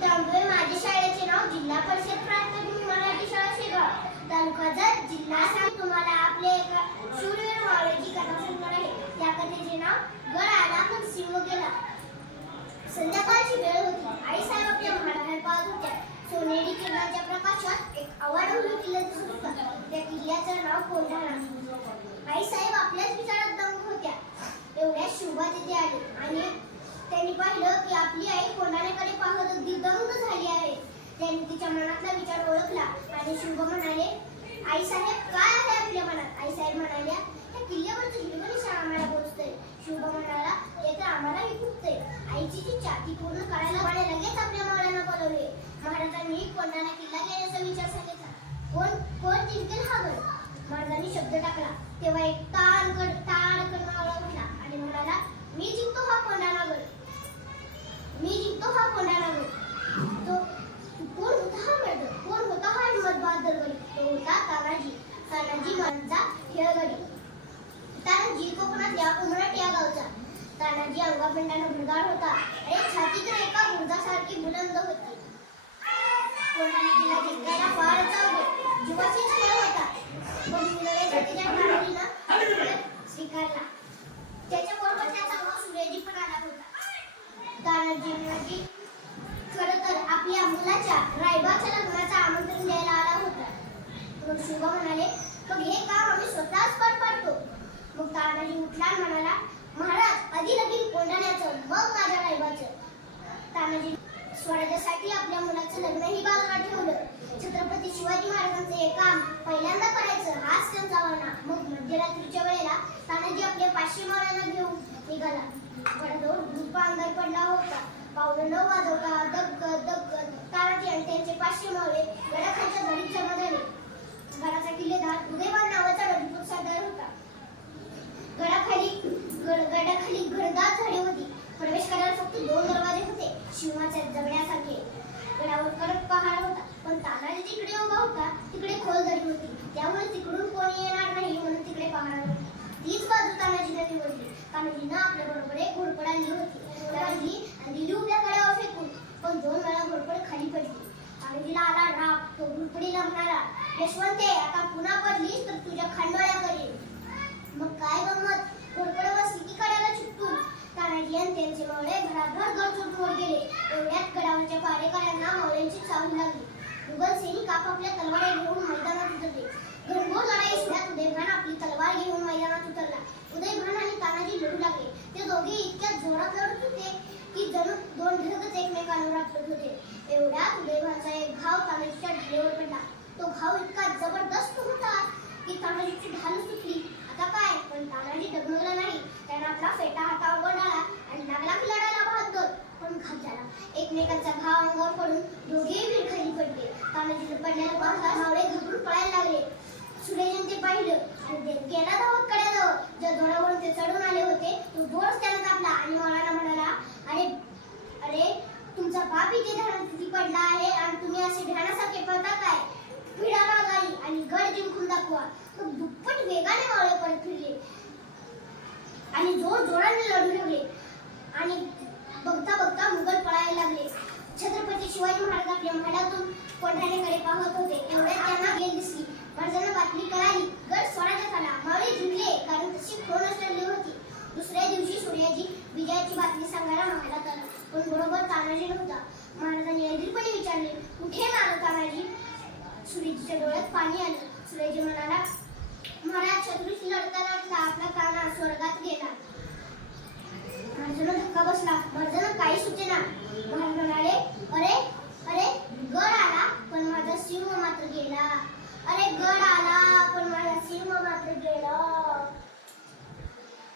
तांबे माझे शाळेचे नाव जिल्हा परिषद प्राथमिक मराठी शाळा शेगाव तालुका जत जिल्हा सांग तुम्हाला आपले एका सूर्य मावळ्याची कथा सांगणार आहे. त्या कथेचे नाव गड आला पण सिंह गेला. संध्याकाळची वेळ होती. आई साहेब आपल्या महाराजांना पाहत होत्या. सोनेरी किल्ल्याच्या प्रकाशात एक आवाढवली किल्ला दिसत होता. त्या किल्ल्याचं नाव कोल्हाणा आई साहेब आपल्याच विचारात दंग होत्या. एवढ्या शुभा तिथे आली. दंग झाली आहे. त्याने तिच्या मनातला विचार ओळखला आणि शुभ म्हणाले आई साहेब काय आहे आपल्या मनात? आई साहेब म्हणाल्या त्या किल्ल्यावरची हिरवणी शाळा आम्हाला पोचतंय शुभ म्हणाला ते तर आम्हाला खुपतंय आईची ती छाती पूर्ण करायला मला लगेच आपल्या मावळ्यांना बोलवले. महाराजांनी कोणाला किल्ला घेण्याचा विचार सांगितला. कोण कोण जिंकेल हा गड? महाराजांनी शब्द टाकला. तेव्हा एक ताण कड मावळा उठला आणि म्हणाला मी जिंकतो हा कोणाला गड. मी जिंकतो हा कोणाला गड तो कोण होता हा मर्द कोण होता हा हिम्मत बहादर गडी तो होता तानाजी तानाजी माझा खेळगडी तानाजी उमरट या गावचा. तानाजी अंगापिंडानं भुरगाळ होता. आणि छातीत एका गुर्जासारखी बुलंद होती. तिला जिंकायला जीवाशीच खेळ होता. पण स्वीकारला. त्याचा भाऊ पण आला होता. तानाजी खरं तर आपल्या मुलाच्या रायबाच्या लग्नाचा आमंत्रण द्यायला आला होता. मग शुभ म्हणाले मग हे काम आम्ही स्वतःच पार पाडतो मग तानाजी उठला आणि म्हणाला महाराज आधी लगीन कोंढाण्याचं मग माझ्या रायबाचं तानाजी स्वराज्यासाठी आपल्या मुलाचं लग्नही बाजूला ठेवलं. छत्रपती शिवाजी महाराजांचं हे काम पहिल्यांदा करायचं हाच त्यांचा वाणा मग मध्यरात्रीच्या वेळेला तानाजी आपल्या पाचशे मावळ्यांना घेऊन निघाला. गडाजवळ धूप अंगार पडला होता. पावलं न वाजवता दगगत दगगत तानाजी आणि त्यांचे पाचशे मावळे पहाड होता. पण तानाजी जिकडे उभा होता तिकडे खोल दरी होती. त्यामुळे तिकडून कोणी येणार नाही म्हणून तिकडे पहाड होता. तीच बाजू तानाजीने निवडली तानाजीनं आपल्या बरोबर एक घोडपड आणली होती. तानाजी दिली उभ्या कड्यावर फेकून पण दोन वेळा घोडपड खाली पडली तानाजीला आला राग तो घोडपडीला म्हणाला यशवंते आता पुन्हा पडलीस तर तुझ्या खांडोळ्या करेल मग काय गंमत घोडपड बसली की कड्याला चिपटून तानाजी आणि त्यांचे मावळे घराभर गड सुटून वर गेले एवढ्यात गडावरच्या पाडेकऱ्यांना मावळ्यांची चाहूल लागली दुर्बल सैनिक आपापल्या तलवारी घेऊन मैदानात उतरले. घनघोर लढाई सुद्धा उदयभान आपली तलवार घेऊन मैदानात उतरला. उदयभान आणि तानाजी लढू लागले. ते दोघे इतक्या जोरात लढत होते की जणू दोन ढगच एकमेकांवर आपटत होते. एवढ्यात उदयभानचा एक घाव तानाजीच्या ढालेवर पडला. तो घाव इतका जबरदस्त होता की तानाजीची ढाल सुटली. आता काय पण तानाजी डगमगला नाही. त्याने आपला फेटा हातावर वळला आणि लागला की लढायला घात झाला. एकमेकांचा घाव अंगावर पडून दोघेही विरखाली पडले. तानाजीला पडल्याला पाहता मावळे घाबरून पळायला लागले. सुरेजन ते पाहिलं आणि ते गेला धावत कड्याजवळ. ज्या दोरावरून ते चढून आले होते तो दोरच त्याला कापला आणि मौलाना म्हणाला अरे अरे तुमचा बाप इथे धरण किती पडला आहे आणि तुम्ही असे ध्यानासारखे पळता काय? भिडाला गाडी आणि गड जिंकून दाखवा. मग दुप्पट वेगाने मावळे परत फिरले आणि जोर जोराने लढू लागले आणि बघता बघता मुघल पळायला लागले छत्रपती शिवाजी महाराज आपल्या महालातून पाहत होते. एवढ्यात त्यांना गेल दिसली. महाराजांना बातमी कळाली. गड स्वराज्यात आला मावळे जिंकले कारण तशी खोनच ठरली होती. दुसऱ्या दिवशी सूर्याजी विजयाची बातमी सांगायला महालात आला पण बरोबर तानाजी नव्हता. महाराजांनी अधीरपणे विचारले कुठे मारा तानाजी? सूर्यजीच्या डोळ्यात पाणी आलं. सूर्यजी म्हणाला महाराज शत्रूशी लढताना लढता आपला ताना स्वर्गात गेला. महाराजांना धक्का बसला. महाराजांना काही सुचेना महाराज म्हणाले अरे अरे गड आला पण माझा सिंह मात्र गेला अरे गड आला पण माझा सिंह मात्र गेला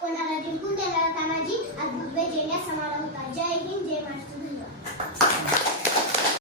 कोणाला जिंकून देणारा तानाजी आज भव्य जेण्या समाला होता. जय हिंद जय महाराष्ट्र धन्यवाद.